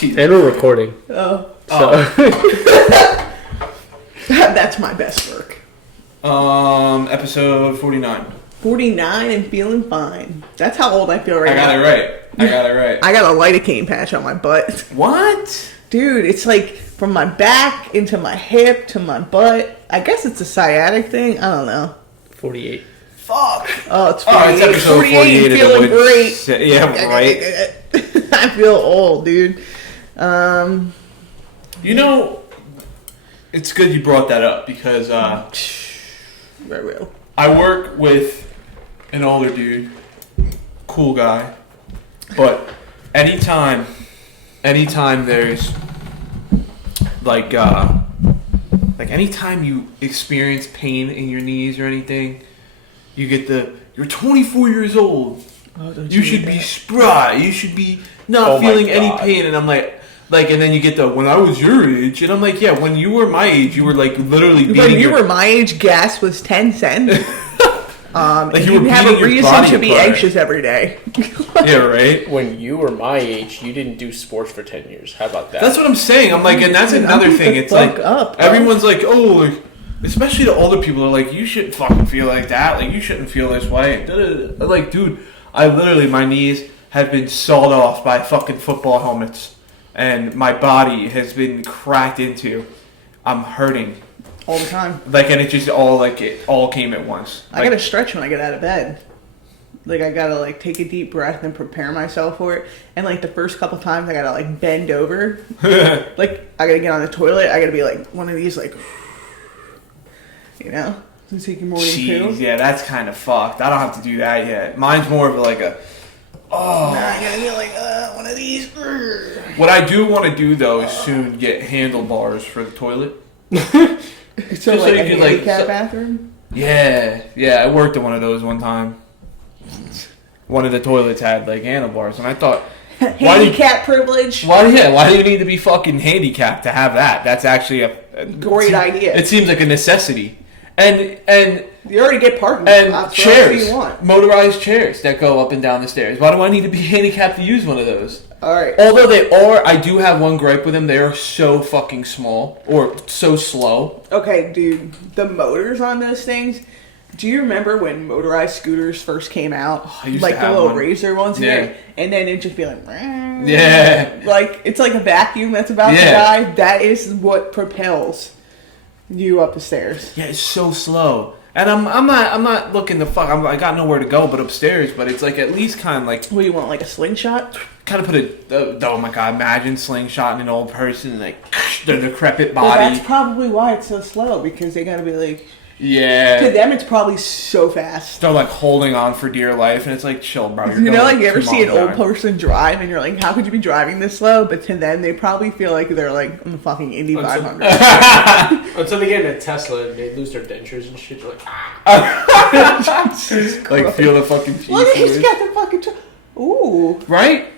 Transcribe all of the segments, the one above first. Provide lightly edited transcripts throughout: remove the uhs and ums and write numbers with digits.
Jesus. And we're recording. Oh. That's my best work. Episode 49. 49 and feeling fine. That's how old I feel right now. I got it right. I got a lidocaine patch on my butt. What? Dude, it's like from my back into my hip to my butt. I guess it's a sciatic thing. I don't know. 48. Fuck. Oh, it's 48. It's episode 48 feeling great. Yeah, right. I feel old, dude. You know, it's good you brought that up because Very real. I work with an older dude, cool guy, but anytime there's like anytime you experience pain in your knees or anything, you get you're 24 years old. Oh, you should be spry. You should be not feeling any pain. And I'm like, and then you get when I was your age, and I'm like, yeah, when you were my age, you were like literally beating when you were my age, gas was 10 cents. Like you have a reason to be anxious every day. Yeah, right? When you were my age, you didn't do sports for 10 years. How about that? That's what I'm saying. I'm like, and that's another thing. It's like, everyone's like, oh, like, especially the older people are like, you shouldn't fucking feel like that. Like, you shouldn't feel this way. Like, dude, I literally, my knees have been sawed off by fucking football helmets. And my body has been cracked into. I'm hurting. All the time. Like, and it just all came at once. I gotta stretch when I get out of bed. Like, I gotta, like, take a deep breath and prepare myself for it. And, like, the first couple times, I gotta, like, bend over. Like, I gotta get on the toilet. I gotta be, like, one of these, like, you know? To take your morning poo. Yeah, that's kind of fucked. I don't have to do that yet. Mine's more of like a... Oh. Nah, I gotta be like, one of these. What I do want to do, though, is soon get handlebars for the toilet. So like a handicap bathroom? Yeah, I worked at one of those one time. One of the toilets had like handlebars, and I thought, handicap privilege. Why do you need to be fucking handicapped to have that? That's actually a great idea. It seems like a necessity, and you already get parking and chairs, motorized chairs that go up and down the stairs. Why do I need to be handicapped to use one of those? All right. Although I do have one gripe with them. They are so fucking small or so slow. Okay, dude. The motors on those things. Do you remember when motorized scooters first came out? Oh, I used like to have the little one. razor ones, Yeah. And then it'd just be like, yeah, like it's like a vacuum that's about to die. That is what propels you up the stairs. Yeah, it's so slow. And I'm not looking to fuck. I got nowhere to go but upstairs. But it's like at least kind of like. What do you want, like a slingshot? Kind of put oh my god! Imagine slingshotting an old person like their decrepit body. Well, that's probably why it's so slow because they gotta be like. Yeah. To them, it's probably so fast. They're like holding on for dear life, and it's like, chill, bro. You know, like you ever see an old person drive, and you're like, how could you be driving this slow? But to them, they probably feel like they're like on the fucking Indy 500. Until they get in a Tesla and they lose their dentures and shit, you're like, like feel the fucking cheese. Look, he's got the fucking. Ooh. Right.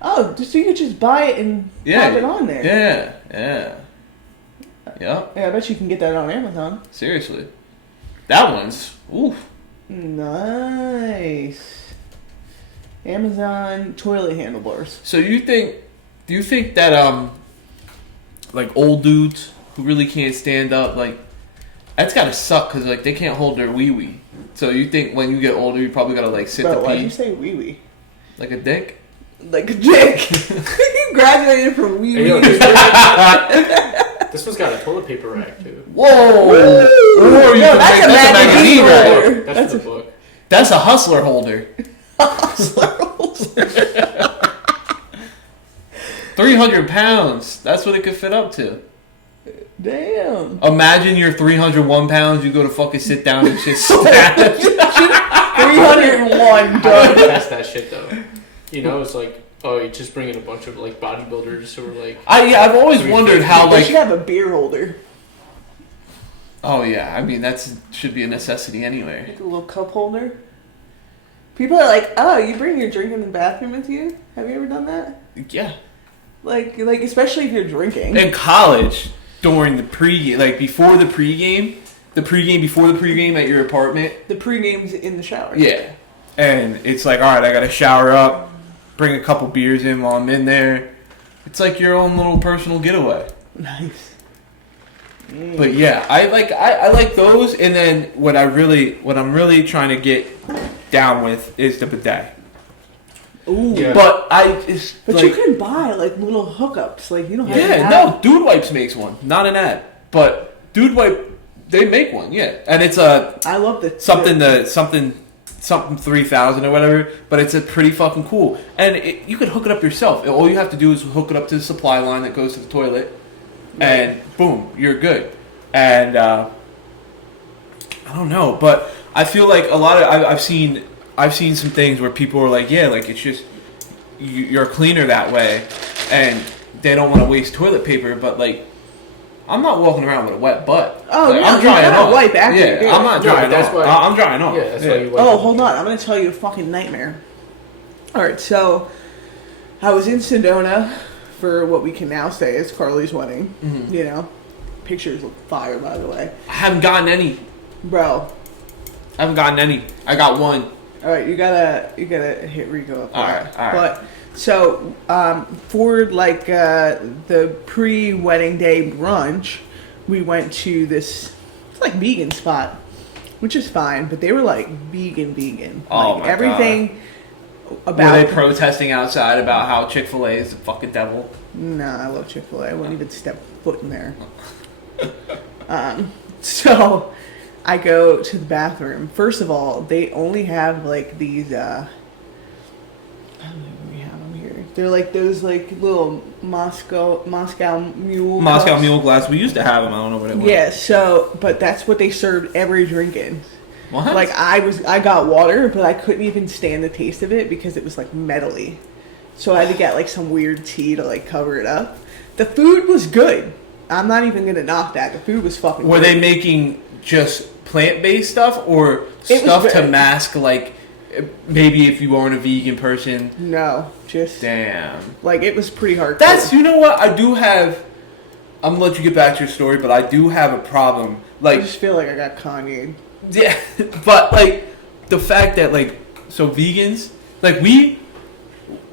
Oh, so you could just buy it and pop it on there. Yeah. Yep. Yeah, I bet you can get that on Amazon. Seriously. That one's... Oof. Nice. Amazon toilet handlebars. So do you think that, like, old dudes who really can't stand up, like, that's gotta suck because, like, they can't hold their wee-wee. So you think when you get older, you probably gotta, like, sit to pee? Why'd you say wee-wee? Like a dick? Like a dick. You graduated from wee-wee. This one's got a toilet paper rack, too. Whoa! That's a magazine holder. That's the book. That's a hustler holder. Hustler holder. 300 pounds. That's what it could fit up to. Damn. Imagine you're 301 pounds, you go to fucking sit down and shit snap. 301, done. That's that shit, though. You know, it's like... Oh, you just bring in a bunch of like bodybuilders who are like. I've always wondered how They like. should have a beer holder. Oh yeah, I mean should be a necessity anyway. Like a little cup holder. People are like, oh, you bring your drink in the bathroom with you? Have you ever done that? Yeah. Like especially if you're drinking. In college, during the pregame, like before the pregame before the pregame at your apartment. The pregame's in the shower. Yeah, and it's like, all right, I gotta shower up. bring a couple beers in while I'm in there. It's like your own little personal getaway. Nice. But yeah, I like those, and then what I'm really trying to get down with is the bidet. Ooh. Yeah. But you can buy like little hookups, like you don't have to yeah, have. no, Dude Wipes makes one, not an ad, but Dude Wipe, they make one, yeah, and it's I love something 3000 or whatever, but it's a pretty fucking cool, and you could hook it up yourself. All you have to do is hook it up to the supply line that goes to the toilet, and boom, you're good. And I don't know, but I feel like a lot of I've seen some things where people are like, yeah, like it's just you're cleaner that way, and they don't want to waste toilet paper, but like I'm not walking around with a wet butt. Oh, like, yeah, I'm drying off. Wipe after you do it. I'm not drying off. I'm drying off. Yeah, that's why you wipe. Oh, hold on, I'm gonna tell you a fucking nightmare. All right, so I was in Sedona for what we can now say is Carly's wedding. Mm-hmm. You know, pictures look fire, by the way. I haven't gotten any. Bro. I haven't gotten any. I got one. All right, you gotta hit Rico up. All right. But so for like the pre-wedding day brunch, we went to this like vegan spot, which is fine, but they were like vegan. Oh like my everything God. about. Were they protesting outside about how Chick-fil-A is the fucking devil? Nah, I love Chick-fil-A. I wouldn't even step foot in there. So I go to the bathroom. First of all, they only have like these I don't know if we have them here. They're like those like little Moscow Mule cups. Mule glass. We used to have them. I don't know what it was. Yeah, so but that's what they served every drink in. What? Like I got water, but I couldn't even stand the taste of it because it was like metally. So I had to get like some weird tea to like cover it up. The food was good. I'm not even gonna knock that. The food was fucking good. Were they making just plant-based stuff or stuff to mask like maybe if you weren't a vegan person? No, just damn. Like it was pretty hard. That's you know what I do have. I'm gonna let you get back to your story, but I do have a problem. Like I just feel like I got Kanye. Yeah, but like the fact that like so vegans like we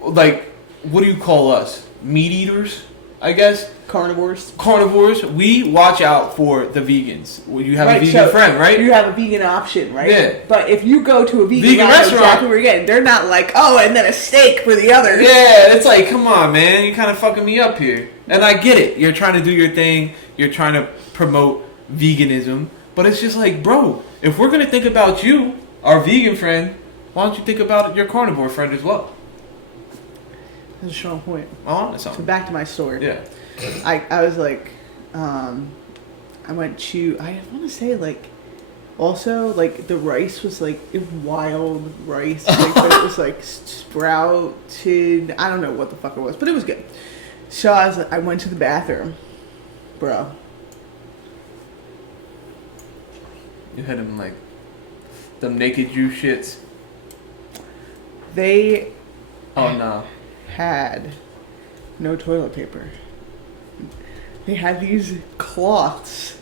like what do you call us? Meat eaters, I guess. Carnivores. We watch out for the vegans. Well, you have a vegan friend, right? You have a vegan option, right? Yeah. But if you go to a vegan restaurant, exactly where you're getting, they're not like, oh, and then a steak for the others. Yeah, it's like, come on, man, you're kind of fucking me up here. And I get it. You're trying to do your thing. You're trying to promote veganism. But it's just like, bro, if we're going to think about you, our vegan friend, why don't you think about your carnivore friend as well? That's a strong point. Oh, so back to my story. Yeah. I was like, I went to, I want to say like, also like the rice was like wild rice, like, but it was like sprouted. I don't know what the fuck it was, but it was good. So I went to the bathroom, bro. You had them like them naked Jew shits. They no had no toilet paper. They had these cloths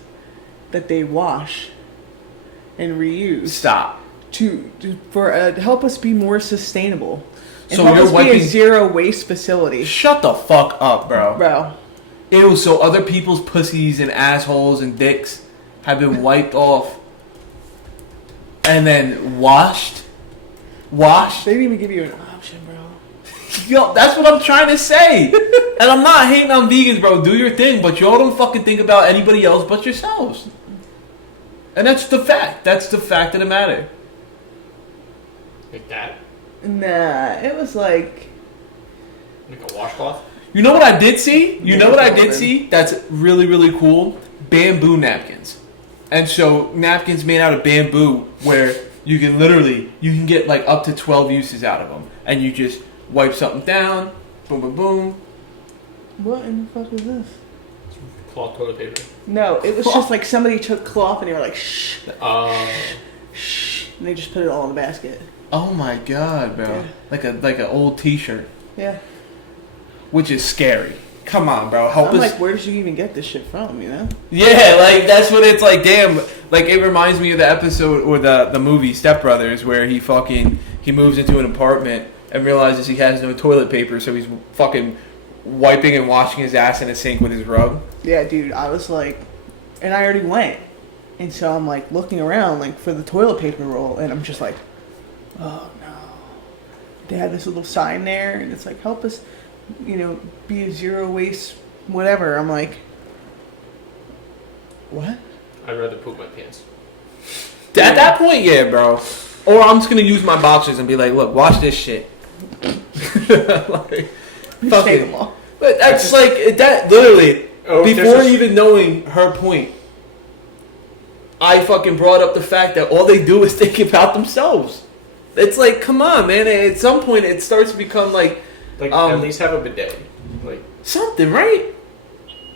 that they wash and reuse. Stop. To help us be more sustainable. And so help you're us wiping be a zero waste facility. Shut the fuck up, bro. Bro. Ew, so other people's pussies and assholes and dicks have been wiped off and then washed? Washed? They didn't even give you an option, bro. Yo, that's what I'm trying to say. And I'm not hating on vegans, bro. Do your thing, but y'all don't fucking think about anybody else but yourselves. And that's the fact. That's the fact of the matter. Like that? Nah, it was like a washcloth? You know what I did see? You know what I did see? That's really, really cool? Bamboo napkins. And so napkins made out of bamboo where you can get like up to 12 uses out of them. And you just wipe something down, boom, boom, boom. What in the fuck is this? Cloth toilet paper. No, it was just like somebody took cloth and they were like, shh, shh, and they just put it all in the basket. Oh my god, bro! Yeah. Like an old T-shirt. Yeah. Which is scary. Come on, bro. Help us. I'm like, where did you even get this shit from? You know? Yeah, like that's what it's like. Damn, like it reminds me of the episode or the movie Step Brothers where he moves into an apartment and realizes he has no toilet paper, so he's fucking wiping and washing his ass in a sink with his rug. Yeah, dude, I was like, and I already went. And so I'm like looking around like for the toilet paper roll, and I'm just like, oh no. They had this little sign there, and it's like, help us, be a zero waste, whatever. I'm like, what? I'd rather poop my pants. At that point, yeah, bro. Or I'm just gonna use my boxers and be like, look, watch this shit. Like, fuck Take it. them all. But that's like that literally before even knowing her point. I fucking brought up the fact that all they do is think about themselves. It's like, come on, man. At some point, it starts to become like at least have a bidet, like something, right?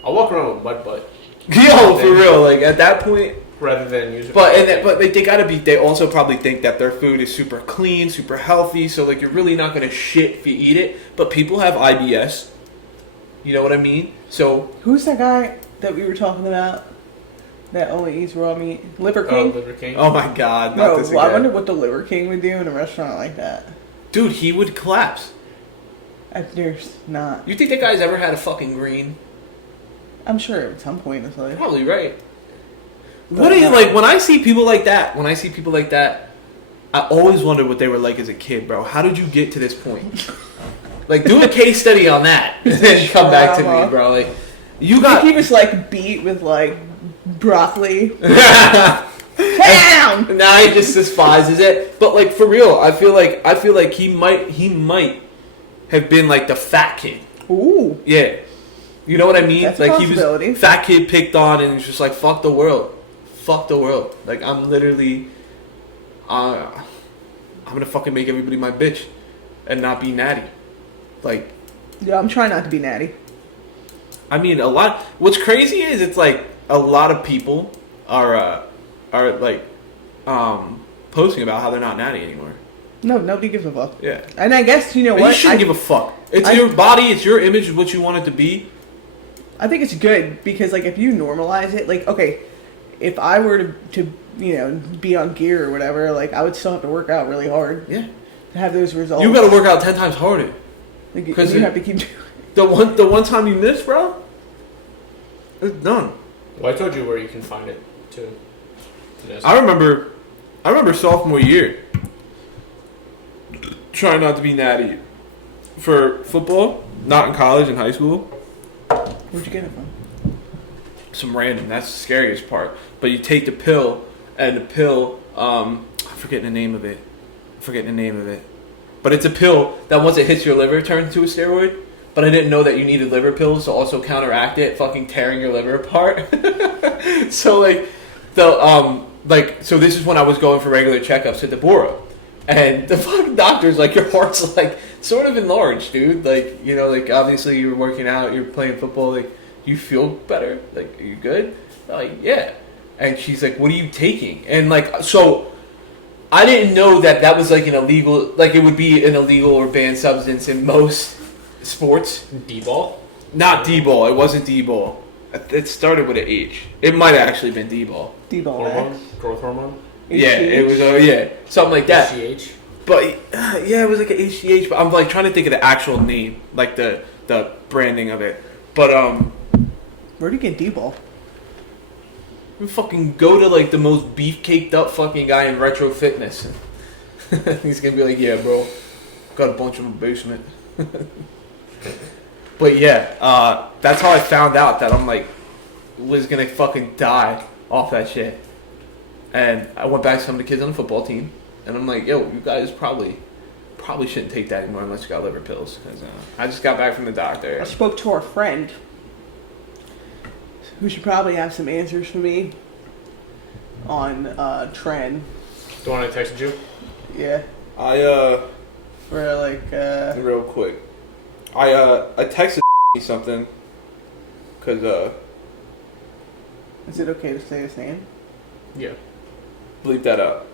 I'll walk around with mud butt. Yo, for real. Like at that point, rather than use it. But they gotta be. They also probably think that their food is super clean, super healthy. So like, you're really not gonna shit if you eat it. But people have IBS. You know what I mean? So who's that guy that we were talking about? That only eats raw meat? Liver King? Liver King. Oh my god. Bro, I wonder what the Liver King would do in a restaurant like that. Dude, he would collapse. There's not. You think that guy's ever had a fucking green? I'm sure at some point in his life. Probably right. What do you like when I see people like that? When I see people like that, I always wonder what they were like as a kid, bro. How did you get to this point? Like, do a case study on that and then come back to me, bro. Like, you got. He was like beat with like broccoli. Down. Now he just despises it. But like, for real, I feel like he might have been like the fat kid. Ooh. Yeah. You know what I mean? That's like, a he was fat kid picked on, and he's just like, fuck the world. Fuck the world. Like, I'm literally, I'm gonna fucking make everybody my bitch and not be natty. Like, yeah, I'm trying not to be natty. I mean, what's crazy is it's like a lot of people are like, posting about how they're not natty anymore. No, nobody gives a fuck. Yeah. And I guess, you know what? You shouldn't give a fuck. It's your body, it's your image, what you want it to be. I think it's good because, like, if you normalize it, like, okay, if I were to be on gear or whatever, like, I would still have to work out really hard. Yeah. To have those results. You got to work out 10 times harder. Because you have to keep doing the one time you miss, bro, it's done. Well, I told you where you can find it too. Ness. I remember sophomore year trying not to be natty for football, not in college, in high school. Where'd you get it from? Some random. That's the scariest part. But you take the pill, and the pill, I'm forgetting the name of it. But it's a pill that once it hits your liver turns into a steroid. But I didn't know that you needed liver pills to also counteract it, fucking tearing your liver apart. So so this is when I was going for regular checkups at the Borough. And the fucking doctor's like, your heart's like sort of enlarged, dude. Like, like obviously you're working out, you're playing football, like you feel better, like are you good? I'm like, yeah. And she's like, what are you taking? And like, so I didn't know that was like an illegal, like it would be an illegal or banned substance in most sports. D-ball? Not D-ball. It wasn't D-ball. It started with an H. It might have actually been D-ball. D-ball. Hormone? Growth hormone? Yeah, it was. Something like that. HGH? But yeah, it was like an HGH. But I'm like trying to think of the actual name, like the branding of it. But where do you get D-ball? we fucking go to like the most beef-caked up fucking guy in retro fitness. He's gonna be like, yeah, bro, got a bunch in the basement. But yeah, that's how I found out that I'm like was gonna fucking die off that shit. And I went back to some of the kids on the football team, and I'm like, yo, you guys probably shouldn't take that anymore unless you got liver pills. Because I just got back from the doctor. I spoke to our friend, who should probably have some answers for me on trend. The one I texted you? Yeah. For like real quick, I texted something because is it okay to say his name? Yeah. Bleep that out.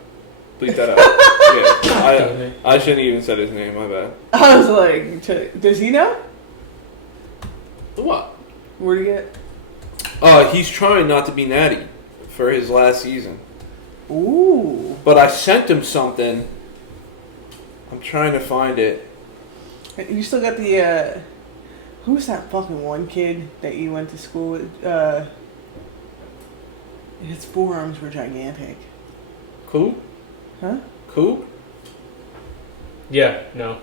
Yeah, I shouldn't even said his name. My bad. I was like, does he know? What? Where'd he get? He's trying not to be natty for his last season. Ooh. But I sent him something. I'm trying to find it. You still got the, who was that fucking one kid that you went to school with? His forearms were gigantic. Cool? Huh? Cool? Yeah, no.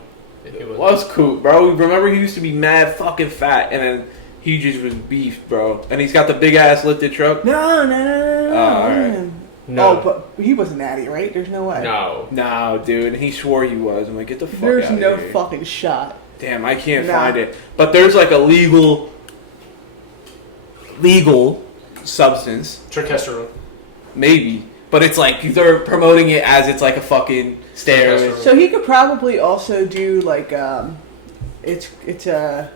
It was cool, bro. Remember he used to be mad fucking fat, and then he just was beef, bro. And he's got the big ass lifted truck. No. Alright. No. Oh, but he wasn't natty, right? There's no way. No, dude. And he swore he was. I'm like, get the fuck There's out of no here. fucking shot. Damn, I can't find it. But there's like a legal substance. Trichesterone. Maybe. But it's like, they're promoting it as it's like a fucking steroid. So he could probably also do like, it's a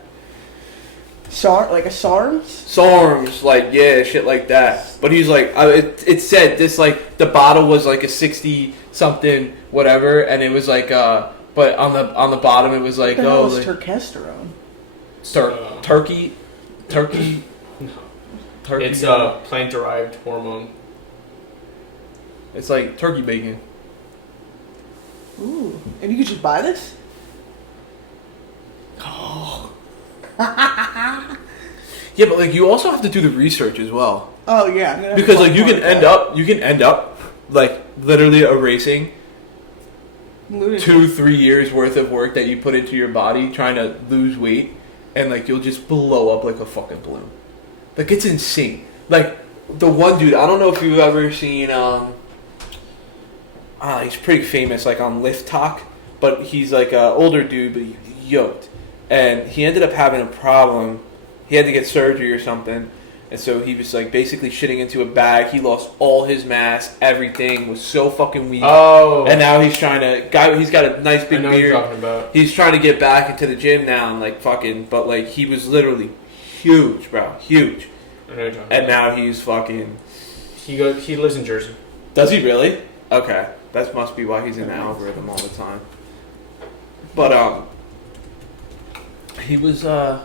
SARMs? SARMs, like, yeah, shit like that. But he's like, it said this, like, the bottle was like a 60-something, whatever, and it was like, but on the bottom it was like, what the hell is like, turkesterone? Turkey. No. Turkey. It's a plant-derived hormone. It's like turkey bacon. Ooh. And you could just buy this? Oh. Yeah, but like you also have to do the research as well. Oh yeah. Because like you can end up like literally erasing Lunatic. 2-3 years worth of work that you put into your body trying to lose weight, and like you'll just blow up like a fucking balloon. Like it's insane. Like the one dude, I don't know if you've ever seen he's pretty famous like on Lift Talk, but he's like an older dude but he's yoked. And he ended up having a problem. He had to get surgery or something. And so he was like basically shitting into a bag. He lost all his mass. Everything was so fucking weak. Oh. And now he's trying to... He's got a nice big I know what you're beard. talking about. He's trying to get back into the gym now and like fucking... But like he was literally huge, bro. Huge. I know what you're talking And about. now he's fucking... He lives in Jersey. Does he really? Okay. That must be why he's in the algorithm all the time. But he was House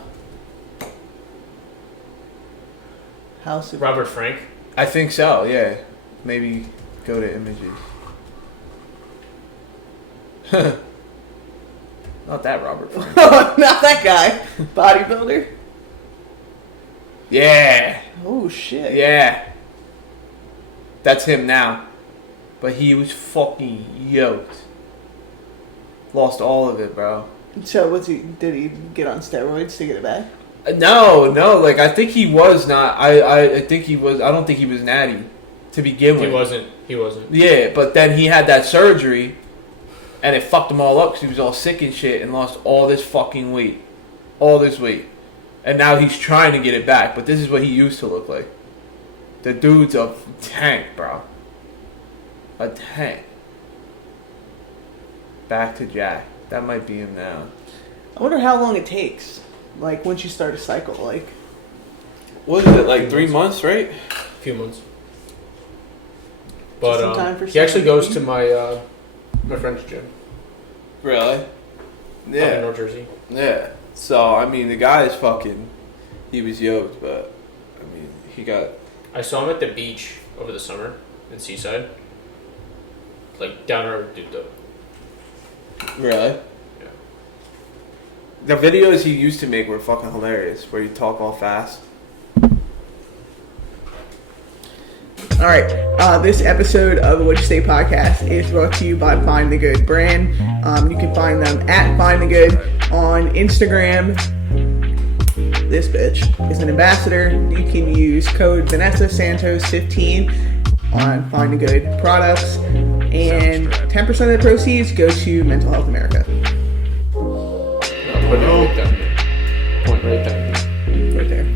of Robert Frank. I think so, yeah. Maybe go to images. Not that Robert Frank. Not that guy. Bodybuilder. Yeah. Oh shit. Yeah. That's him now. But he was fucking yoked. Lost all of it, bro. So did he get on steroids to get it back? No, like I think he was not. I think he was. I don't think he was natty to begin with. He wasn't. Yeah, but then he had that surgery, and it fucked him all up because he was all sick and shit and lost all this fucking weight, and now he's trying to get it back. But this is what he used to look like. The dude's a tank, bro. A tank. Back to Jack. That might be him now. I wonder how long it takes. Like once you start a cycle, like What is it, like 3 months, right? A few months. Just in But time for he actually Saturday. goes to my friend's gym. Really? Up in North Jersey. Yeah. So, I mean, the guy is fucking... He was yoked, but... I mean, he got... I saw him at the beach over the summer in Seaside. Like down our dude though. Really? Yeah. The videos he used to make were fucking hilarious, where you talk all fast. All right, this episode of the What You Say podcast is brought to you by Find the Good brand. You can find them at Find the Good on Instagram. This bitch is an ambassador. You can use code Vanessa Santos 15 on Find the Good products, and 10% of the proceeds go to Mental Health America. Point right down here. Point right down here. Right there.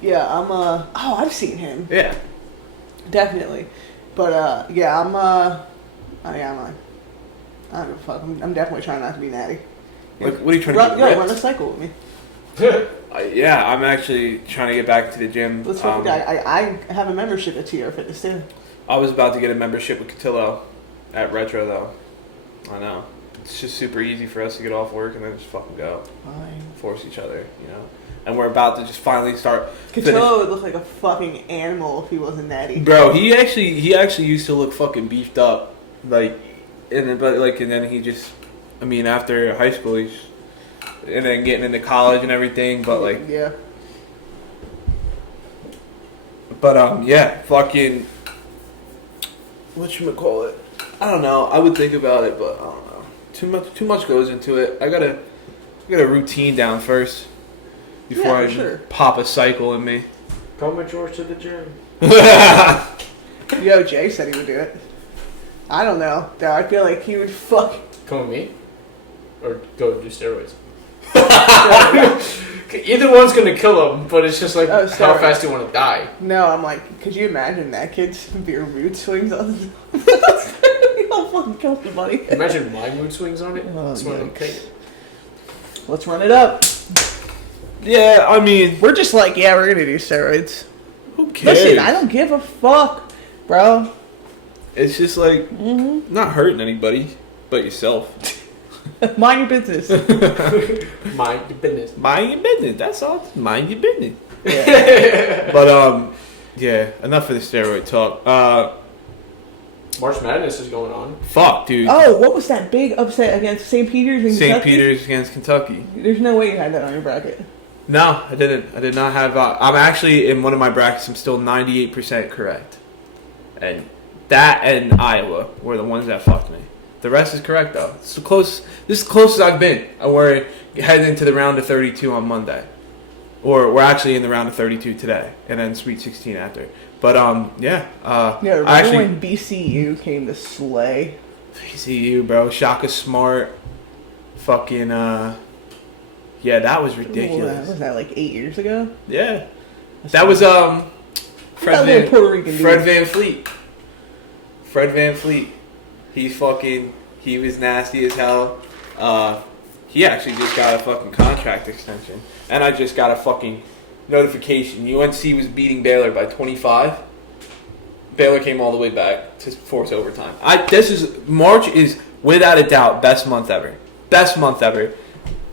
Yeah, I'm I've seen him. Yeah. Definitely. But yeah, I don't give a fuck. I'm definitely trying not to be natty. Like, what are you trying to get Run a ripped? cycle with me. Yeah, I'm actually trying to get back to the gym. Let's hope I have a membership at TR Fitness too. I was about to get a membership with Cotillo at Retro, though. I know. It's just super easy for us to get off work and then just fucking go. Fine. Force each other, you know? And we're about to just finally start... Cotillo would look like a fucking animal if he wasn't natty. Bro, he actually used to look fucking beefed up. Like, and then he just, I mean, after high school, and then getting into college and everything, but like, yeah. But yeah, fucking, whatchamacallit? I don't know. I would think about it, but I don't know. Too much goes into it. I gotta get a routine down first before I pop a cycle in me. Come with George to the gym. Yo, Jay said he would do it. I don't know. I feel like he would fuck. Come with me? Or go do steroids? Either one's gonna kill him, but it's just like how fast do you want to die? No, I'm like, could you imagine that kid's severe mood swings on the That's gonna fucking kill somebody. Imagine my mood swings on it. Let's run it up. Yeah, I mean, we're just like, yeah, we're gonna do steroids. Who cares? Listen, I don't give a fuck, bro. It's just like not hurting anybody but yourself. Mind your business. Mind your business. Mind your business. That's all. Mind your business. Yeah. But yeah. Enough of the steroid talk. March Madness is going on. Fuck, dude. Oh, what was that big upset against St. Peter's in Kentucky? St. Peter's against Kentucky. There's no way you had that on your bracket. No, I didn't. I did not have. I'm actually in one of my brackets. I'm still 98% correct, and that and Iowa were the ones that fucked me. The rest is correct though. It's the close. This is the closest I've been. We're heading into the round of 32 on Monday, or we're actually in the round of 32 today, and then Sweet 16 after. But yeah. Remember when BCU came to slay? BCU, bro. Shaka Smart. Fucking yeah, that was ridiculous. Was that like 8 years ago? Yeah, that was Fred Van Fleet. Fred Van Fleet. He was nasty as hell. He actually just got a fucking contract extension. And I just got a fucking notification. UNC was beating Baylor by 25. Baylor came all the way back to force overtime. March is without a doubt best month ever. Best month ever.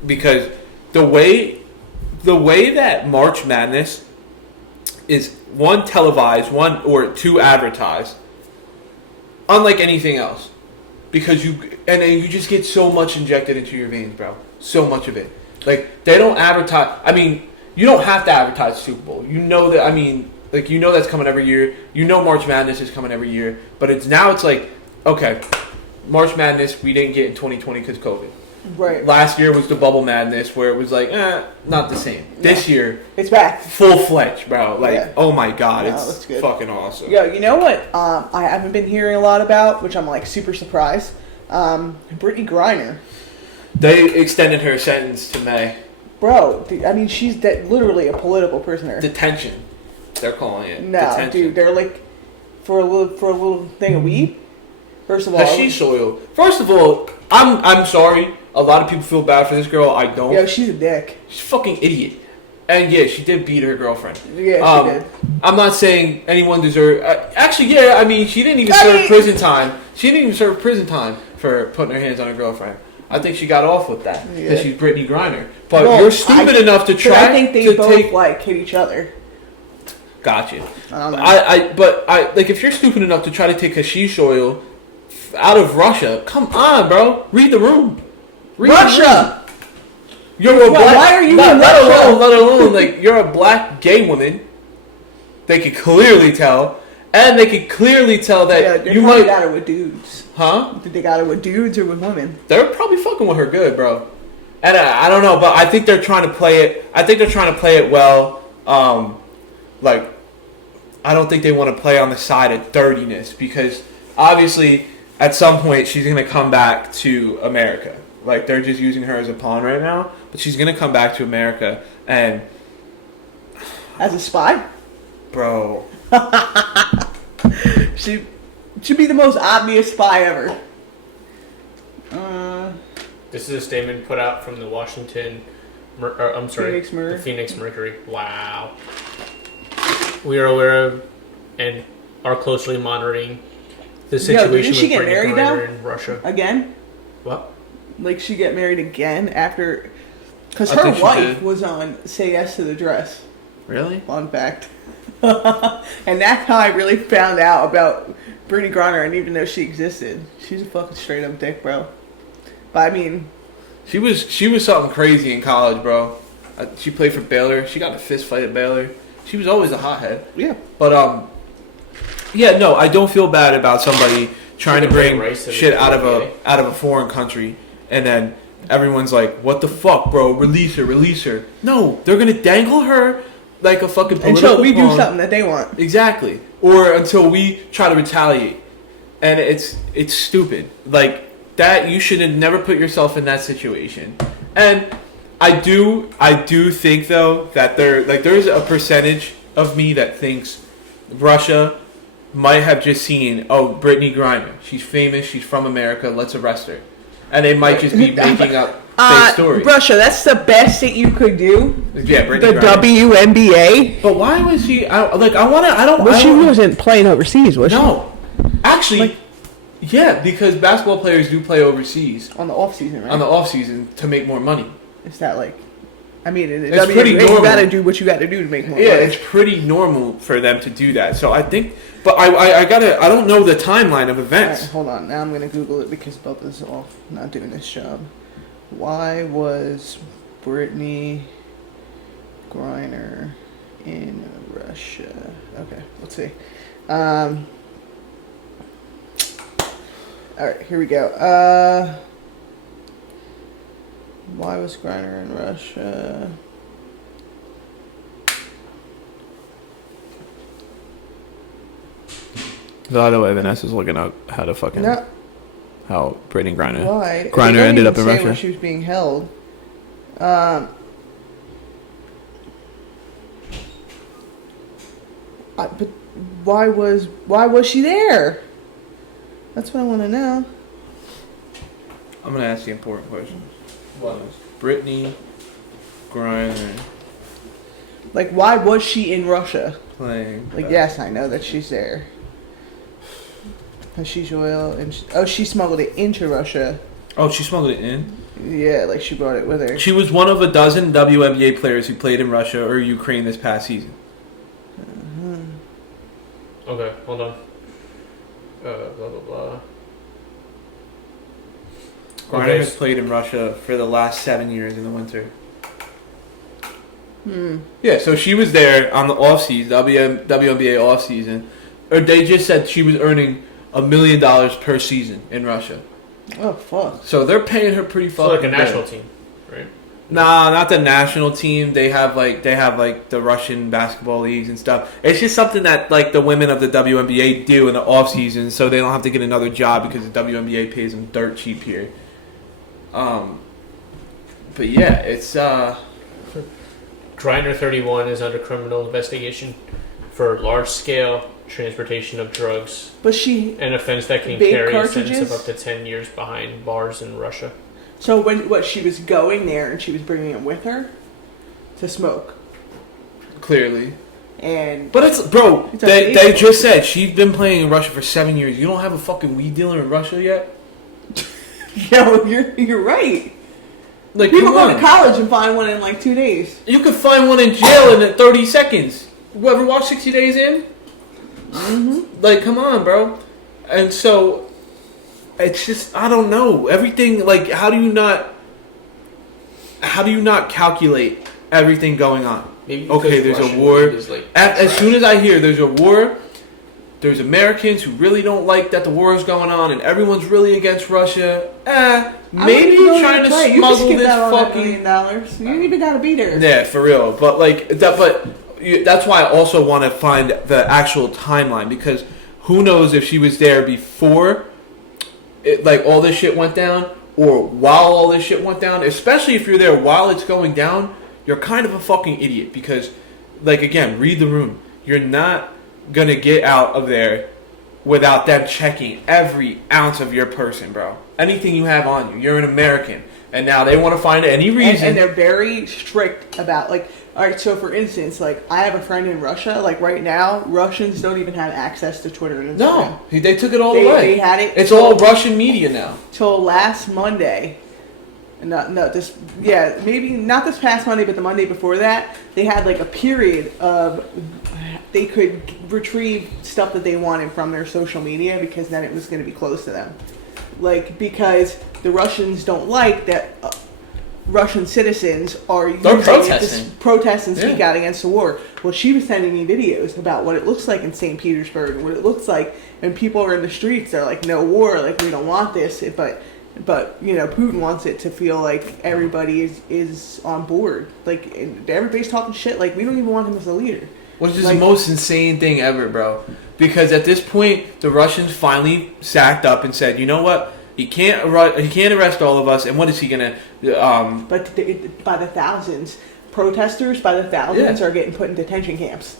Because the way that March Madness is one televised, one or two advertised, unlike anything else. Because you just get so much injected into your veins, bro. So much of it. Like, they don't advertise. I mean, you don't have to advertise Super Bowl. You know that, I mean, like, you know that's coming every year. You know March Madness is coming every year. But it's like, okay, March Madness we didn't get in 2020 because COVID. Right. Last year was the Bubble Madness where it was like, not the same. No. This year, it's back. Full-fledged, bro. Like, oh my God, it's fucking awesome. Yo, you know what I haven't been hearing a lot about, which I'm like super surprised? Brittany Griner. They extended her sentence to May. Bro, I mean, she's literally a political prisoner. Detention, they're calling it. No, detention. Dude, they're like, for a little thing of weed? First of all. Hashish oil. First of all, I'm sorry. A lot of people feel bad for this girl. I don't. Yo, she's a dick. She's a fucking idiot. And yeah, she did beat her girlfriend. Yeah, she did. I'm not saying anyone deserves. Actually, yeah. I mean, she didn't even serve prison time. She didn't even serve prison time for putting her hands on her girlfriend. I think she got off with that because she's Brittany Griner. But you're stupid enough to try. I think they both like hit each other. Gotcha. I don't know. But like, if you're stupid enough to try to take hashish oil out of Russia, come on, bro. Read the room. Russia. You're a black. Why are you let alone like you're a black gay woman. They could clearly tell, and they could clearly tell that you might got it with dudes. Huh? Did they got it with dudes or with women? They're probably fucking with her good, bro. And I don't know, but I think they're trying to play it. I think they're trying to play it well. Like, I don't think they want to play on the side of dirtiness because obviously at some point she's gonna come back to America. Like, they're just using her as a pawn right now, but she's gonna come back to America and as a spy, bro. She should be the most obvious spy ever. This is a statement put out from the the Phoenix Mercury. Wow. We are aware of and are closely monitoring the situation did she get married now? In Russia. Again? What? Like, she get married again after... Because her wife was on Say Yes to the Dress. Really? Fun fact. And that's how I really found out about Brittany Griner, I didn't even know she existed. She's a fucking straight up dick, bro. But I mean, she was something crazy in college, bro. She played for Baylor. She got in a fist fight at Baylor. She was always a hothead. Yeah. But yeah, no, I don't feel bad about somebody trying to bring shit out of a foreign country, and then everyone's like, "What the fuck, bro? Release her." No, they're gonna dangle her like a fucking political until we do pawn. something that they want. Exactly, or until we try to retaliate, and it's stupid. Like that, you should have never put yourself in that situation. And I do think though that there's a percentage of me that thinks Russia might have just seen, oh, Brittany Griner, she's famous, she's from America, let's arrest her, and they might just be making up fake stories. Russia, that's the best that you could do. Yeah, Brittany the Griner. WNBA. But why was she? She wasn't playing overseas, was she? No, actually, yeah, because basketball players do play overseas on the off season, right? On the off season to make more money. Is that like? I mean, it's pretty normal. You gotta do what you gotta do to make more money. Yeah, it's pretty normal for them to do that. So I think, but I don't know the timeline of events. Right, hold on, now I'm gonna Google it because Bubba's off, not doing this job. Why was Brittany Griner in Russia? Okay, let's see. All right, here we go. Why was Griner in Russia? By the way, Vanessa's looking up how to fucking how Brittany Griner. Why? Griner ended up in Russia. Russia. When she was being held. But why was she there? That's what I want to know. I'm gonna ask the important questions. What was Brittany Griner? Like, why was she in Russia? Playing. Like, yes, I know that she's there. She's royal, and she smuggled it into Russia. Oh, she smuggled it in? Yeah, like she brought it with her. She was one of a dozen WNBA players who played in Russia or Ukraine this past season. Okay, hold on. Blah, blah, blah. Griner has played in Russia for the last 7 years in the winter. Yeah, so she was there on the off season, WNBA off season. Or they just said she was earning $1 million per season in Russia. Oh fuck! So they're paying her pretty fucking. So like a national team, right? Nah, not the national team. They have like the Russian basketball leagues and stuff. It's just something that like the women of the WNBA do in the off season, so they don't have to get another job because the WNBA pays them dirt cheap here. But yeah, it's Griner 31 is under criminal investigation for large scale transportation of drugs. But she an offense that can carry a sentence of up to 10 years behind bars in Russia. So she was going there and she was bringing it with her to smoke. Clearly. But it's bro. They just said she's been playing in Russia for 7 years. You don't have a fucking weed dealer in Russia yet? Yo, you're right. Like people go to college and find one in like 2 days. You could find one in jail in 30 seconds. Whoever watched 60 Days In? Mm-hmm. Like, come on, bro. And so, it's just, I don't know. Everything, like, how do you not calculate everything going on? Maybe okay, there's a war. As soon as I hear there's a war, there's Americans who really don't like that the war is going on and everyone's really against Russia. Maybe trying to smuggle this fucking $1 million. You don't even gotta be there. Yeah, for real. But like that. But that's why I also want to find the actual timeline because who knows if she was there before, like all this shit went down, or while all this shit went down. Especially if you're there while it's going down, you're kind of a fucking idiot because, like again, read the room. You're not gonna get out of there without them checking every ounce of your person, bro. Anything you have on you. You're an American. And now they want to find any reason. And they're very strict about, like, alright, so for instance, like, I have a friend in Russia, like, right now, Russians don't even have access to Twitter and Instagram. No, they took it all away. They had it. It's all Russian media now. Till last Monday. Maybe not this past Monday, but the Monday before that, they had, like, a period of they could retrieve stuff that they wanted from their social media because then it was going to be close to them. Like, because the Russians don't like that Russian citizens are protest and speak out against the war. Well, she was sending me videos about what it looks like in St. Petersburg and what it looks like when people are in the streets. They're like, no war, like, we don't want this. But you know, Putin wants it to feel like everybody is on board. Like, everybody's talking shit. Like, we don't even want him as a leader. Which is the most insane thing ever, bro. Because at this point, the Russians finally sacked up and said, you know what? He can't arrest all of us. And what is he gonna? But by the thousands, protesters by the thousands are getting put in detention camps.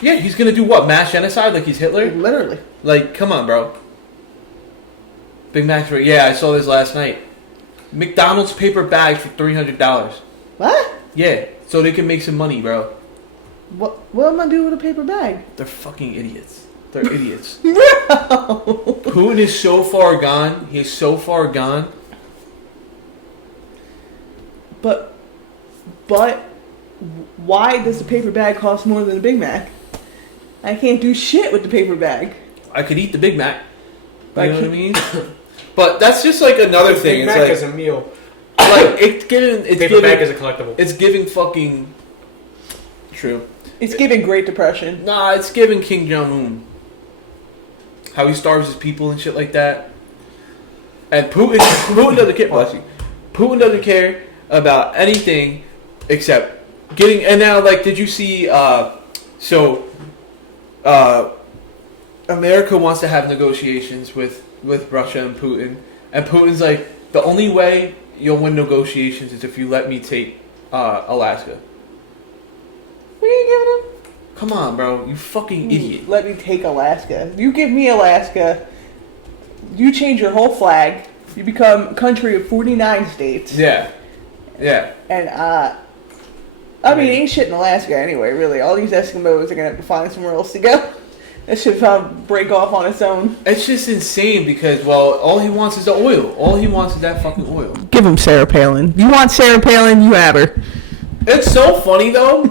Yeah, he's gonna do what? Mass genocide? Like he's Hitler? Literally. Like, come on, bro. Big Mac's right. Yeah, I saw this last night. McDonald's paper bags for $300. What? Yeah, so they can make some money, bro. What am I doing with a paper bag? They're fucking idiots. They're idiots. No. Putin is so far gone. He is so far gone. But why does the paper bag cost more than a Big Mac? I can't do shit with the paper bag. I could eat the Big Mac. You know what I mean? But that's just like another thing. Big Mac is a meal. Like it's paper bag is a collectible. It's giving fucking true. It's giving Great Depression. Nah, it's giving King Jong-un. How he starves his people and shit like that. And Putin doesn't care. Putin doesn't care about anything except getting. And now, like, did you see? America wants to have negotiations with Russia and Putin's like, the only way you'll win negotiations is if you let me take Alaska. What are you giving him? Come on, bro. You fucking idiot. Let me take Alaska. You give me Alaska, you change your whole flag, you become a country of 49 states. Yeah. Yeah. And, I mean, ain't shit in Alaska anyway, really. All these Eskimos are going to have to find somewhere else to go. That should break off on its own. It's just insane because, well, all he wants is the oil. All he wants is that fucking oil. Give him Sarah Palin. You want Sarah Palin, you have her. It's so funny, though,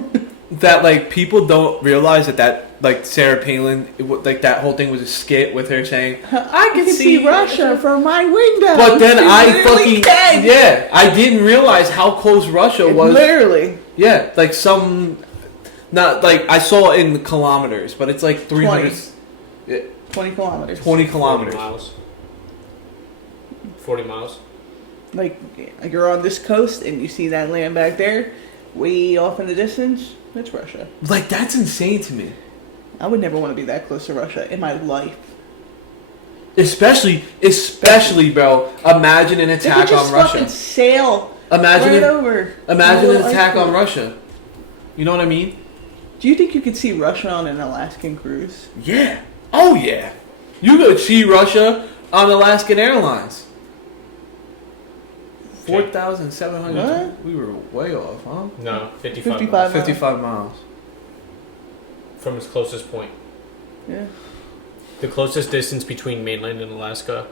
that, like, people don't realize that like, Sarah Palin, like, that whole thing was a skit with her saying, I can see Russia from my window. But then I didn't realize how close Russia was. Literally. Yeah, like not like I saw it in kilometers, but it's like 300. 20 kilometers. 20 kilometers. 40 miles. Like, you're on this coast and you see that land back there, way off in the distance, that's Russia. Like, that's insane to me. I would never want to be that close to Russia in my life. Especially, bro. Imagine an attack on Russia. Fucking sail Imagine an attack on Russia. Russia. You know what I mean? Do you think you could see Russia on an Alaskan cruise? Yeah. Oh yeah. You could see Russia on Alaskan Airlines. 4,700. What? We were way off, huh? No, 55 miles. 55 miles. From its closest point. Yeah. The closest distance between mainland and Alaska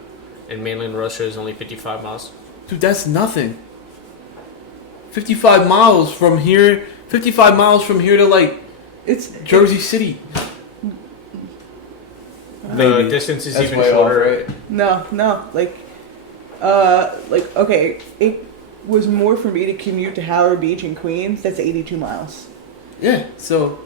and mainland Russia is only 55 miles. Dude, that's nothing. 55 miles from here. 55 miles from here to, like, it's Jersey City. The distance is That's even way shorter. off, right? No, okay, it was more for me to commute to Howard Beach in Queens. That's 82 miles. Yeah, so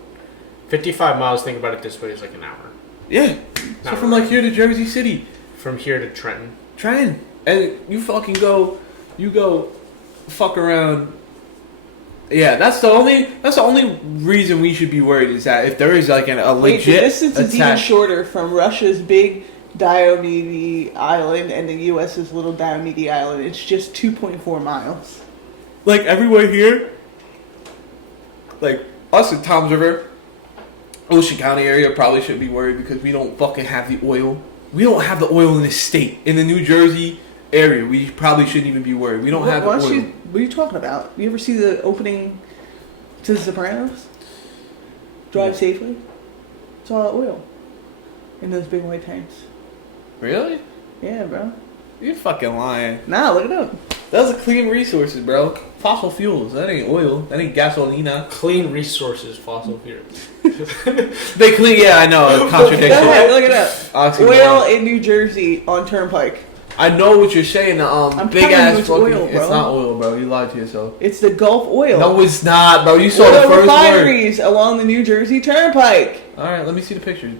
55 miles, think about it this way, is like an hour. yeah. So from like here to Jersey City. From here to Trenton. And you fucking go fuck around. Yeah, that's the only reason we should be worried is that if there is like a legit the distance is even attack. shorter from Russia's big Diomede Island and the U.S.'s little Diomede Island. It's just 2.4 miles. Like everywhere here, like us in Toms River, Ocean County area probably should be worried because we don't fucking have the oil. We don't have the oil in this state. In the New Jersey area, we probably shouldn't even be worried. We don't have the oil. What are you talking about? You ever see the opening to The Sopranos? Drive Safely? It's all oil in those big white tanks. Really? Yeah, bro. You're fucking lying. Nah, look it up. Those are clean resources, bro. Fossil fuels. That ain't oil. That ain't gasolina. Clean resources, fossil fuels. They clean. Yeah, I know. Contradiction. Go ahead, look it up. Oxymoron. Oil in New Jersey on Turnpike. I know what you're saying. I'm Big telling ass you it's fucking. oil, bro. It's not oil, bro. You lied to yourself. It's the Gulf Oil. No, it's not, bro. You saw Oil the first word. refineries along the New Jersey Turnpike. All right, let me see the pictures.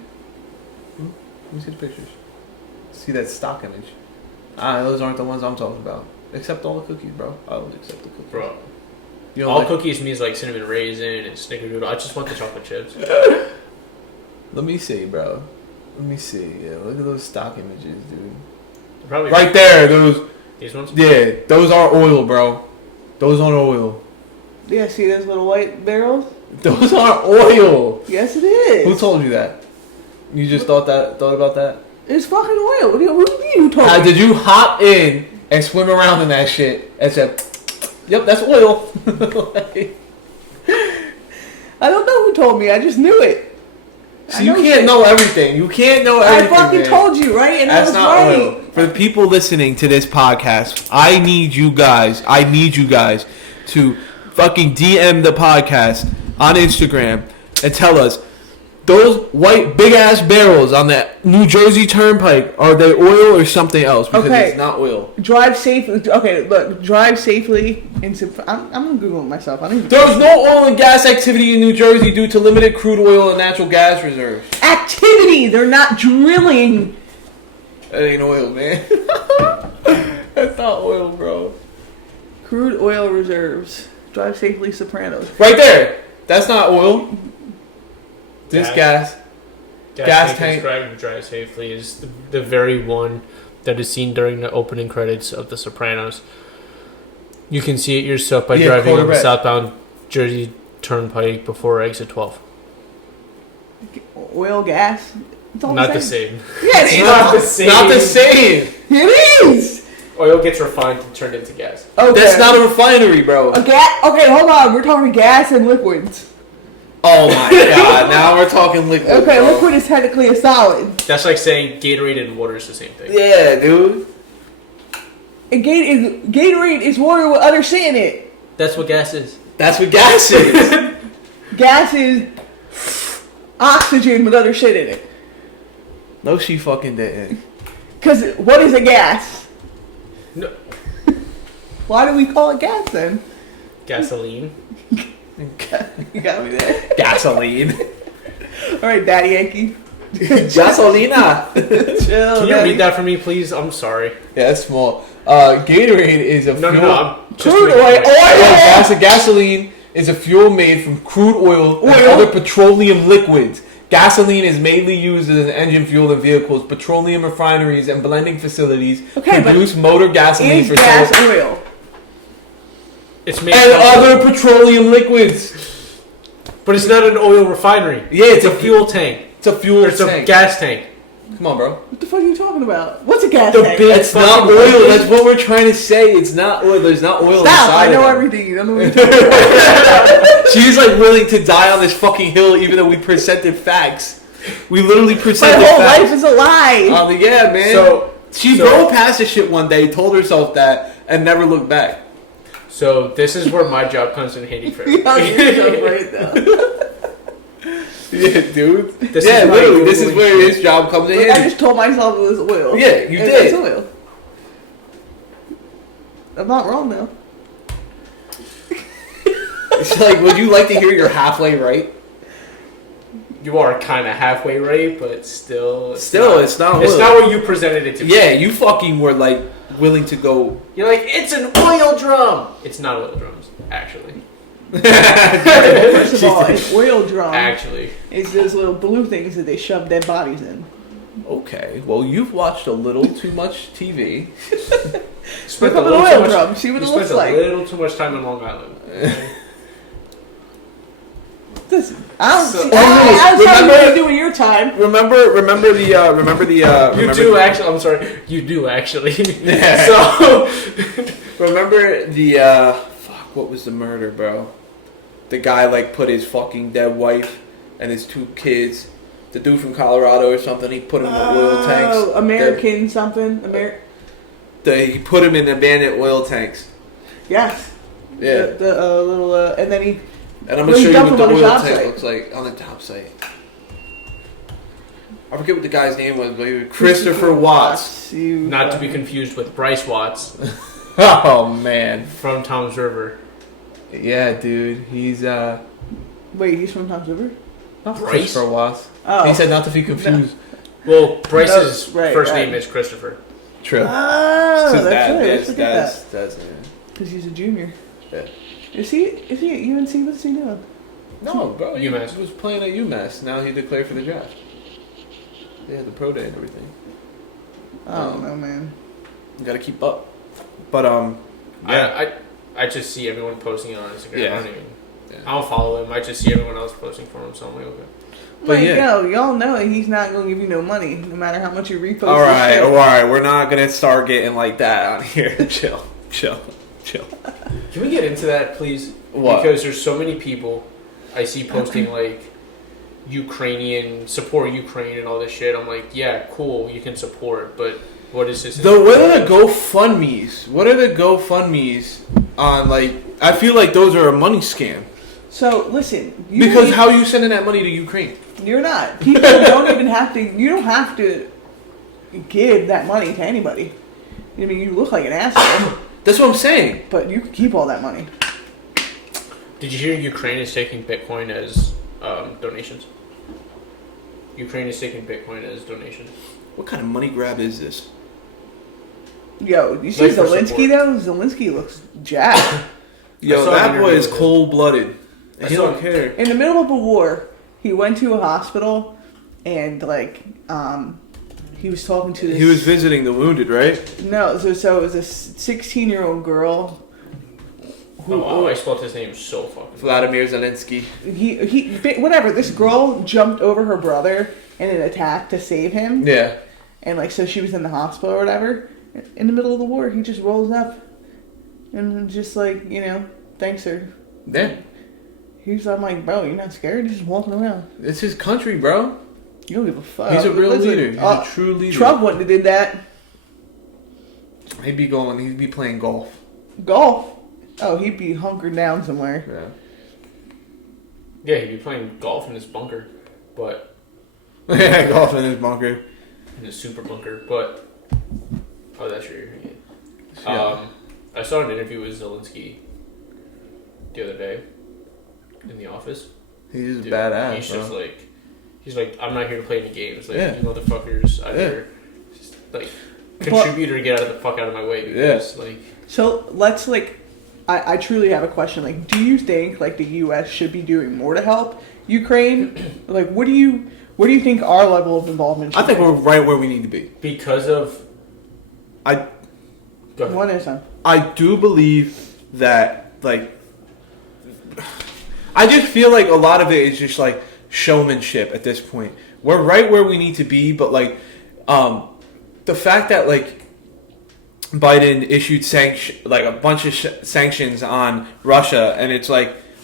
Let me see the pictures. See that stock image. Those aren't the ones I'm talking about. Accept all the cookies, bro. I would accept the cookies. Bro. You know, All like, cookies means like cinnamon raisin and snickerdoodle. I just want the chocolate chips. let me see, bro. Let me see. Yeah, look at those stock images, dude. Probably Right there, those. These ones? Yeah, those are oil, bro. Those aren't oil. Yeah, see those little white barrels? Those aren't oil. Yes, it is. Who told you that? You just thought about that? It's fucking oil. What do you mean you told me? Did you hop in and swim around in that shit and said, "Yep, that's oil"? I don't know who told me. I just knew it. So you can't know everything. You can't know everything. I fucking man. told you, right? And That's I was not right. oil. For the people listening to this podcast, I need you guys to fucking DM the podcast on Instagram and tell us those white big ass barrels on that New Jersey Turnpike, are they oil or something else? Because it's not oil. Drive safely. Okay, look. Drive safely. I'm gonna Google it myself. I don't even. There's no oil and gas activity in New Jersey due to limited crude oil and natural gas reserves. Activity. They're not drilling. That ain't oil, man. That's not oil, bro. Crude oil reserves. Drive safely, Sopranos. Right there. That's not oil. This gas tank. Drive safely is the very one that is seen during the opening credits of The Sopranos. You can see it yourself by driving on the southbound Jersey Turnpike before exit 12. Oil, gas. It's all Not the same. Yeah, it's not the same. Not the same. It is. Oil gets refined and turned into gas. Okay. That's not a refinery, bro. Okay, hold on. We're talking gas and liquids. Oh my god! Now we're talking liquid. Okay, bro. liquid is technically a solid. That's like saying Gatorade and water is the same thing. Yeah, dude. And Gatorade is water with other shit in it. That's what gas is. That's what gas is. Gas is oxygen with other shit in it. No, she fucking didn't. Because what is a gas? No. Why do we call it gas then? Gasoline. You got me there. Gasoline. All right, Daddy Yankee. Gasolina. Chill. Can you read that for me, please? I'm sorry. Yeah, that's small. Gatorade is a fuel. No. Crude oil. Gasoline is a fuel made from crude oil and other petroleum liquids. Gasoline is mainly used as an engine fuel in vehicles, petroleum refineries, and blending facilities produce motor gasoline is for gas oil. It's made and other petroleum liquids. But it's not an oil refinery. Yeah, it's a fuel tank. It's a fuel It's tank. a gas tank. Come on, bro. What the fuck are you talking about? What's a gas tank? It's not oil. That's what we're trying to say. It's not oil. There's not oil Stop! inside I know of it. everything. You don't know what you're talking about. She's like willing to die on this fucking hill, even though we presented facts. We literally presented My whole facts. life is a lie. Yeah, man. So she drove past this shit one day, told herself that, and never looked back. So this is where my job comes in handy for everybody. Right now. Yeah, dude. This is where his job comes in Like, I handy. just told myself it was oil. Yeah, you And did. It's oil. I'm not wrong though. It's like, would you like to hear you're halfway right? You are kind of halfway right, but still. It's not It's oil. not what you presented it to. Yeah, you fucking were like willing to go. You're like, it's an oil drum. It's not oil drums, actually. First of all, an oil drum Actually, is those little blue things that they shove dead bodies in. Okay, well, you've watched a little too much TV. Look up an oil drum. See what it looks like. A little too much time in Long Island. Listen, I don't see. Oh, I was remember- what you do in your time. Remember the. You do actually. I'm sorry. You do actually. Yeah. So remember the what was the murder, bro? The guy like put his fucking dead wife and his 2 kids. The dude from Colorado or something. He put him in oil tanks. Oh, American something. He put him in abandoned oil tanks. Yes. Yeah. The little and then he And I'm going to show you what the oil tank looks like on the top site. I forget what the guy's name was, but Christopher Watts. Not to be confused with Bryce Watts. Oh, man. From Tom's River. Yeah, dude. He's, Wait, he's from Tom's River? Not Bryce? Christopher Watts. Oh. He said not to be confused. No. Well, Bryce's first name is Christopher. True. Oh, that's right. That's because he's a junior. Yeah. Is he at UNC? What's he doing? No, bro. UMass. He was playing at UMass. Now he declared for the draft. They had the pro day and everything. I don't know, man. You gotta keep up. But yeah. I just see everyone posting it on Instagram. Yeah. I don't follow him. I just see everyone else posting for him, so I'm like, okay. But y'all know he's not gonna give you no money, no matter how much you repost. All right. We're not gonna start getting like that on here. Chill. Can we get into that, please? What? Because there's so many people I see posting like support Ukraine and all this shit. I'm like, yeah, cool, you can support, but what is this? What are the GoFundMes? What are the GoFundMes on? Like, I feel like those are a money scam. So listen, because how are you sending that money to Ukraine? You're not. People don't even have to. You don't have to give that money to anybody. I mean, you look like an asshole. That's what I'm saying. But you can keep all that money. Did you hear Ukraine is taking Bitcoin as donations? Ukraine is taking Bitcoin as donations. What kind of money grab is this? Yo, you see Zelensky though? Zelensky looks jacked. Yo, that boy is cold-blooded. He don't care. In the middle of a war, he went to a hospital and he was talking to this. He was visiting the wounded, right? No, so it was a 16-year-old girl. I spelled his name so fucking. Vladimir Zelensky. Whatever. This girl jumped over her brother in an attack to save him. Yeah. And so she was in the hospital or whatever. In the middle of the war, he just rolls up and just thanks her. Yeah. I'm like, bro, you're not scared? He's just walking around. It's his country, bro. You don't give a fuck. He's a real leader. He's a true leader. Trump wouldn't have did that. He'd be playing golf. Golf? Oh, he'd be hunkered down somewhere. Yeah, he'd be playing golf in his bunker, but... Yeah, golf in his bunker. In his super bunker, but... Oh, that's your... Yeah. I saw an interview with Zelensky the other day in the office. He's just badass. He's like, I'm not here to play any games. Like, you motherfuckers out here, just, contribute or get the fuck out of my way. Because, So, let's, I truly have a question. Do you think, the U.S. should be doing more to help Ukraine? What do you think our level of involvement should be? I think we're right where we need to be. Because of... What is that? I do believe that, I just feel like a lot of it is just, showmanship at this point. We're right where we need to be, but, the fact that, Biden issued a bunch of sanctions on Russia, and it's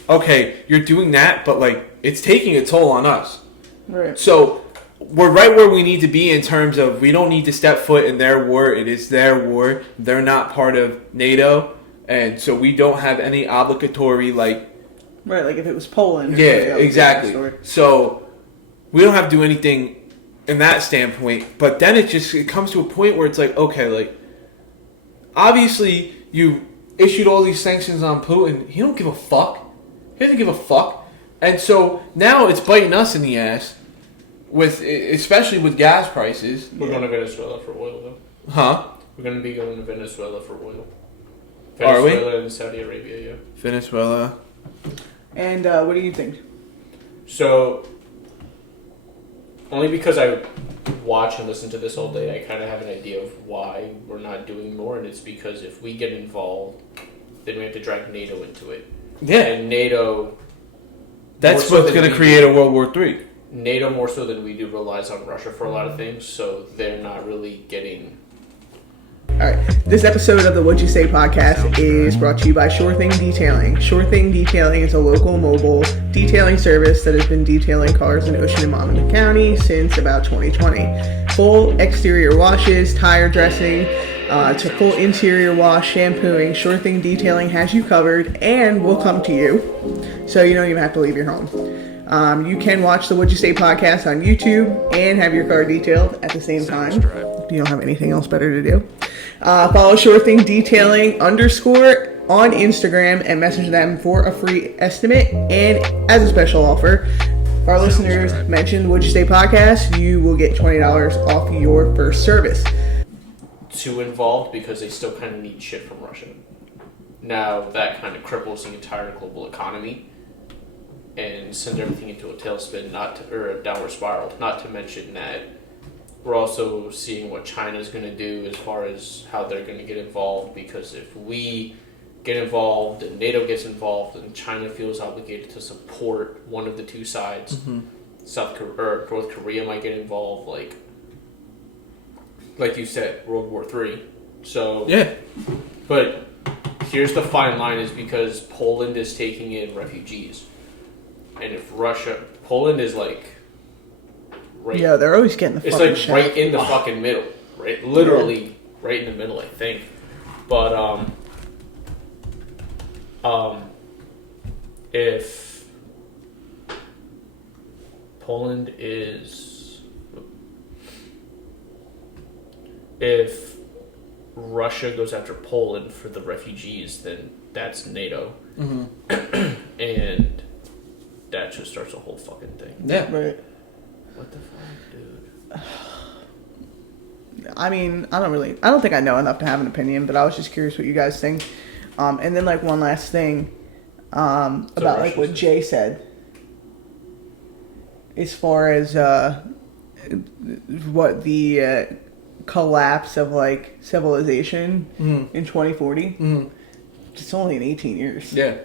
okay, you're doing that, but, it's taking a toll on us. Right. So, we're right where we need to be in terms of we don't need to step foot in their war. It is their war. They're not part of NATO, and so we don't have any obligatory, Right, if it was Poland. Yeah, exactly. So, we don't have to do anything in that standpoint, but then it comes to a point where it's okay, obviously you issued all these sanctions on Putin. He don't give a fuck. He doesn't give a fuck. And so now it's biting us in the ass, especially with gas prices. We're going to Venezuela for oil, though. Huh? We're going to be going to Venezuela for oil. Are we? Venezuela and Saudi Arabia, yeah. Venezuela. And what do you think? So, only because I watch and listen to this all day, I kind of have an idea of why we're not doing more, and it's because if we get involved, then we have to drag NATO into it. Yeah. And NATO... That's what's going to create a World War III. NATO, more so than we do, relies on Russia for a lot of things, so they're not really getting... Alright, this episode of the What'd You Say podcast is brought to you by Sure Thing Detailing. Sure Thing Detailing is a local mobile detailing service that has been detailing cars in Ocean and Monmouth County since about 2020. Full exterior washes, tire dressing, To full interior wash, shampooing, Sure Thing Detailing has you covered and will come to you, so you don't even have to leave your home. You can watch the Would You Say podcast on YouTube and have your car detailed at the same time. You don't have anything else better to do. Follow Sure Thing Detailing _ on Instagram and message them for a free estimate. And as a special offer, if our listeners mention Would You Say podcast, you will get $20 off your first service. Too involved because they still kind of need shit from Russia. Now that kind of cripples the entire global economy and sends everything into a tailspin, or a downward spiral. Not to mention that we're also seeing what China's going to do as far as how they're going to get involved, because if we get involved and NATO gets involved and China feels obligated to support one of the two sides, North Korea might get involved, like you said, World War III. So yeah, but here's the fine line: is because Poland is taking in refugees, and if Poland is right. Yeah, they're always getting the. It's shot. Right in the fucking middle, right? Literally right in the middle, I think. But if Poland is, if Russia goes after Poland for the refugees, then that's NATO, and that just starts a whole fucking thing. Yeah, right. What the fuck, dude? I mean, I don't think I know enough to have an opinion, but I was just curious what you guys think. And then one last thing about what Jay said, as far as what the collapse of civilization in 2040. It's only in 18 years. Yeah.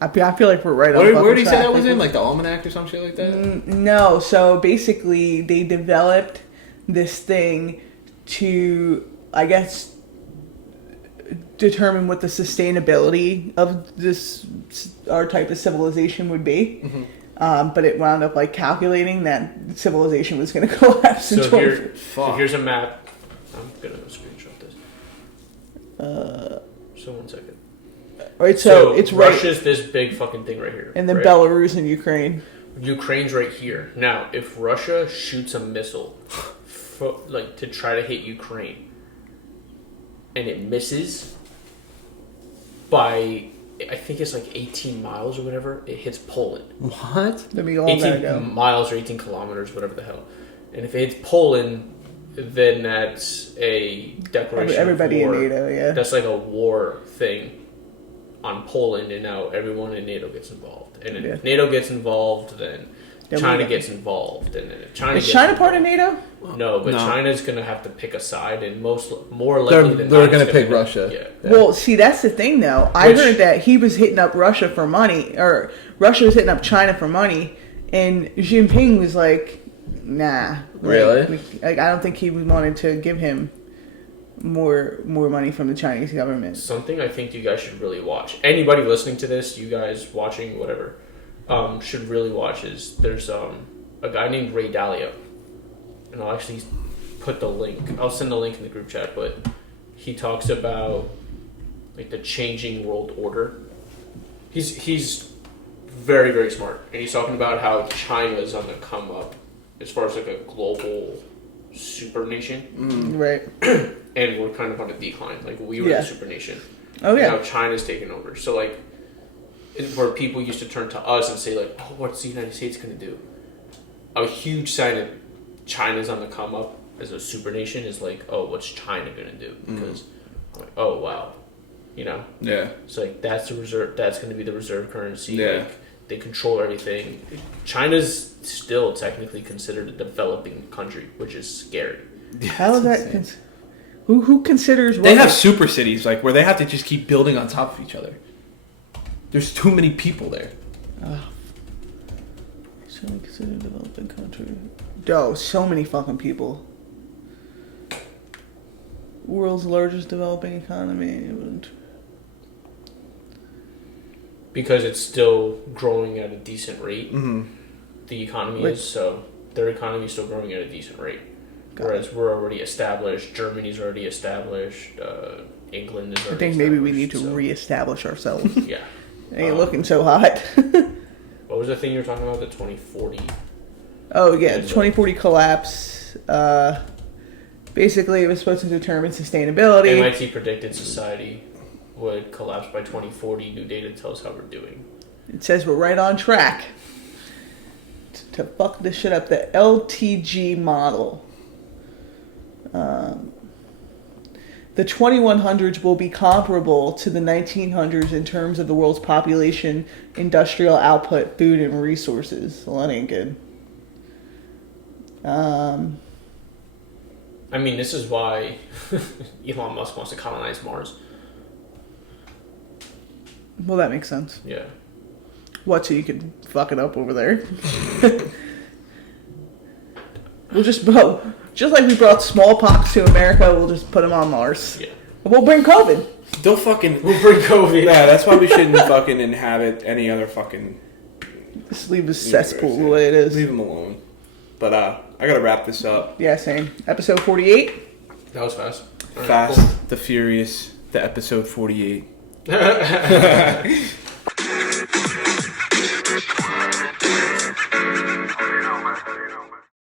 I feel like we're right on. Where did he say that was in? The almanac or some shit like that? No. So basically, they developed this thing to, I guess, determine what the sustainability of our type of civilization would be. But it wound up calculating that civilization was going to collapse in 2040. So here's a map. I'm going to screenshot this. So 1 second. Right, so it's Russia's this big fucking thing right here. And then Belarus and Ukraine. Ukraine's right here. Now, if Russia shoots a missile to try to hit Ukraine and it misses by, I think it's 18 miles or whatever, it hits Poland. What? 18 miles or 18 kilometers, whatever the hell. And if it hits Poland, then that's a declaration everybody of war. In NATO, yeah. That's a war thing on Poland, and now everyone in NATO gets involved. And then if NATO gets involved, then China gets involved. And then if China is China part of NATO? No, but China's going to have to pick a side, and more likely than they're going to pick Russia. Yeah. Well, see, that's the thing, though. I heard that he was hitting up Russia for money, or Russia was hitting up China for money, and Xi Jinping was like, nah. Really? I don't think he wanted to give him more money from the Chinese government. Something I think you guys should really watch. Anybody listening to this, you guys watching, whatever, should really watch is there's a guy named Ray Dalio, and I'll actually put the link. I'll send the link in the group chat, but he talks about the changing world order. He's very, very smart, and he's talking about how China is on the come up as far as a global super nation. Right. And we're kind of on a decline. We were the super nation. Oh, yeah. Now China's taken over. So, where people used to turn to us and say, what's the United States going to do? A huge sign that China's on the come up as a super nation is what's China going to do? Because, oh, wow. Yeah. So, that's the reserve. That's going to be the reserve currency. Yeah. They control everything. China's still technically considered a developing country, which is scary. How is that? Who considers what? They have super cities where they have to just keep building on top of each other. There's too many people there. So considered a developing country. Oh, so many fucking people. World's largest developing economy. Because it's still growing at a decent rate. The economy is, so their economy is still growing at a decent rate. Whereas we're already established, Germany's already established, England is already I think maybe we need to reestablish ourselves. Yeah. Ain't looking so hot. What was the thing you were talking about, the 2040? Oh, yeah, the 2040 collapse. Basically, it was supposed to determine sustainability. MIT predicted society would collapse by 2040. New data tells how we're doing. It says we're right on track to fuck this shit up. The LTG model. The 2100s will be comparable to the 1900s in terms of the world's population, industrial output, food, and resources. Well, that ain't good. I mean, this is why Elon Musk wants to colonize Mars. Well, that makes sense. Yeah. What, so you can fuck it up over there? We'll just like we brought smallpox to America, we'll just put them on Mars. Yeah. We'll bring COVID. We'll bring COVID. Yeah, that's why we shouldn't fucking inhabit any other fucking... Just leave the cesspool the way it is. Leave them alone. But, I gotta wrap this up. Yeah, same. Episode 48. That was fast. Fast, the Furious, the episode 48.